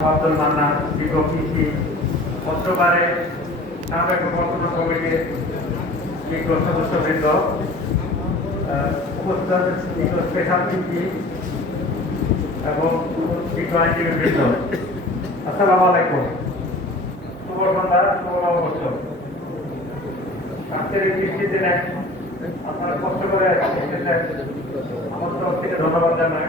আব্দুল মান্নান পত্রবারে সাবেক বর্তমান কমিটির বিজ্ঞ সদস্যবৃন্দ উপস্থিত স্পেশাল পিপি এবং বিজ্ঞ আইনজীবীবৃন্দ আসসালামু আলাইকুম। শুভ সন্ধ্যা শুভ নববর্ষ আজকের এই বৃষ্টি দিনে আপনারা কষ্ট করে আমার তরফ থেকে ধন্যবাদ জানাই।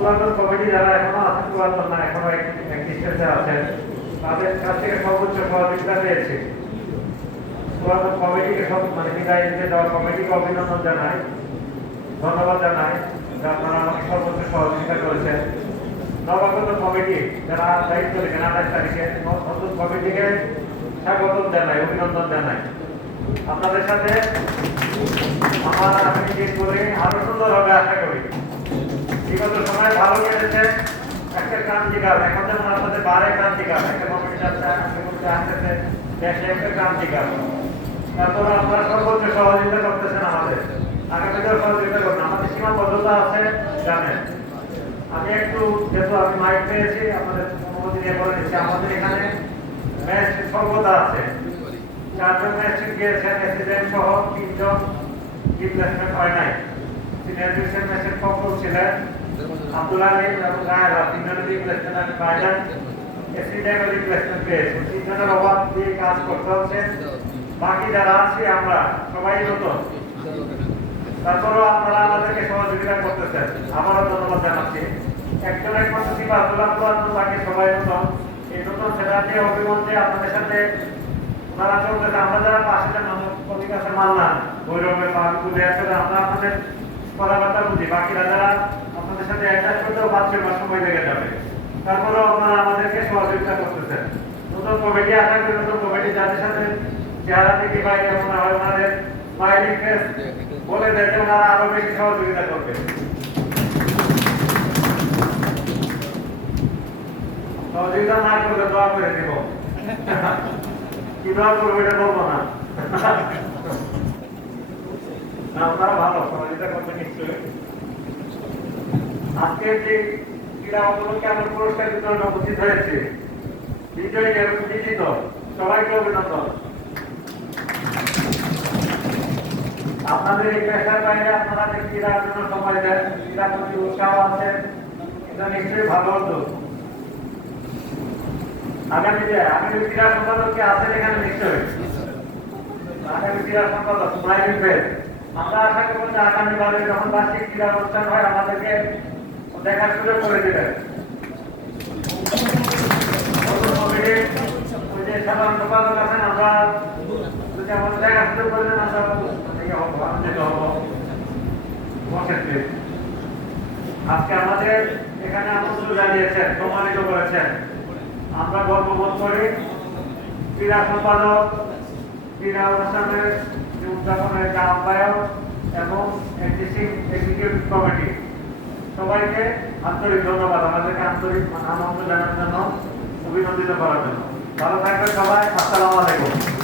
পুরাতন কমিটি যারা এখনও আছেন, পুরাতন না, এখনও এক্সিস্টেন্সে আছেন, তাদের কাছ থেকে সর্বোচ্চ সহযোগিতা পেয়েছি। পুরাতন কমিটিকে সব মানে বিদায় দিতে দেওয়া কমিটিকে অভিনন্দন জানাই, ধন্যবাদ জানাই, যে আপনারা আমাকে সর্বোচ্চ সহযোগিতা করেছেন। নবাগত কমিটি যারা দায়িত্ব দেখেন আঠাশ তারিখে, নতুন কমিটিকে স্বাগত জানাই, অভিনন্দন জানাই। আপনাদের সাথে আমার আমি করে আরও সুন্দর হবে আশা করি বিগত সময় ভালো কেটেছে একটা ক্রান্তিকাল, এখন যেমন আপনাদের বারে ক্রান্তিকাল একটা কমিটি কমিটি আসতেছে, দেশে একটা ক্রান্তিকাল। তারপর আপনারা সর্বোচ্চ সহযোগিতা করতেছেন আমাদের। আগামীতেও সহযোগিতা করবেন। আমাদের সীমাবদ্ধতা আছে, জানেন। আমি একটু, যেহেতু আমি মাইক পেয়েছি, আপনাদের অনুমতি নিয়ে বলে দিচ্ছি, আমাদের এখানে ম্যাচ সর্বদা আছে। চারজন ম্যাচ গিয়েছেন অ্যাক্সিডেন্ট সহ তিনজন রিপ্লেসমেন্ট হয় নাই। সিনিয়র ম্যাচের ফকল ছিলেন। আব্দুল আলিম এবং গায়েরা তিনজনের রিপ্লেসমেন্ট আমি পাইলেন অ্যাক্সিডেন্ট রিপ্লেসমেন্ট পেয়েছি। তিনজনের অভাব দিয়ে কাজ করতে হচ্ছে। বাকি যারা আছি আমরা, সবাই নতুন তারপরেও আপনারা আমাদেরকে সহযোগিতা করতেছেন। আবারও ধন্যবাদ জানাচ্ছি। একজন একমাত্র সিফাতুল্লাহ পুরাতন বাকি সবাই নতুন এই নতুন সেটাতে অভিমন্ত্রী আপনাদের সাথে ওনারা চলতেছে, আমরা যারা পাশে যান প্রতি কাছে মানলাম ভৈরবে বা তুলে আসলে আমরা আপনাদের কথাবার্তা বুঝি। বাকিরা যারা সাথে অ্যাডজাস্ট করতেও পারছে বা সময় লেগে যাবে। তারপরেও আপনারা আমাদেরকে সহযোগিতা করতেছেন। নতুন কমিটি আশা করি নতুন কমিটি যাদের সাথে চেহারা থেকে বাইরে মনে হয়, ওনাদের বলে দেয় ওনারা আরও বেশি সহযোগিতা করবে। সহযোগিতা না করলে দোয়া করে দিব। করব এটা বলব না। ভালো, সহযোগিতা নিশ্চয়ই। আজকের যে ক্রীড়া অঙ্গনকে আমরা পুরস্কার বিতরণ উপস্থিত হয়েছে, বিজয়ী সবাইকে অভিনন্দন। আপনাদের এই পেশার বাইরে আপনারা যে ক্রীড়ার জন্য সময় দেন ক্রীড়া প্রতি উৎসাহ আছে, এটা নিশ্চয়ই ভালো হতো। আগামীতে আগামী ক্রীড়া সম্পাদক কি আছেন এখানে নিশ্চয়ই? আগামী ক্রীড়া সম্পাদক স্মাইলিং ফেস আমরা আশা করব যে আগামী বারে যখন বার্ষিক ক্রীড়া অনুষ্ঠান হয়, আমাদেরকে সুযোগ করে দেবেন সাধারণ আমরা আজকে আমাদের এখানে আমন্ত্রণ জানিয়েছেন করেছেন। আমরা গর্ববোধ করি ক্রীড়া সম্পাদক, ক্রীড়া অনুষ্ঠানের উদযাপনের আহ্বায়ক এবং এক্সিকিউটিভ কমিটি। সবাইকে আন্তরিক ধন্যবাদ আমাদেরকে আন্তরিক আমন্ত্রণ জানার জন্য, অভিনন্দিত করার জন্য। ভালো থাকবে সবাই, আসসালামু আলাইকুম।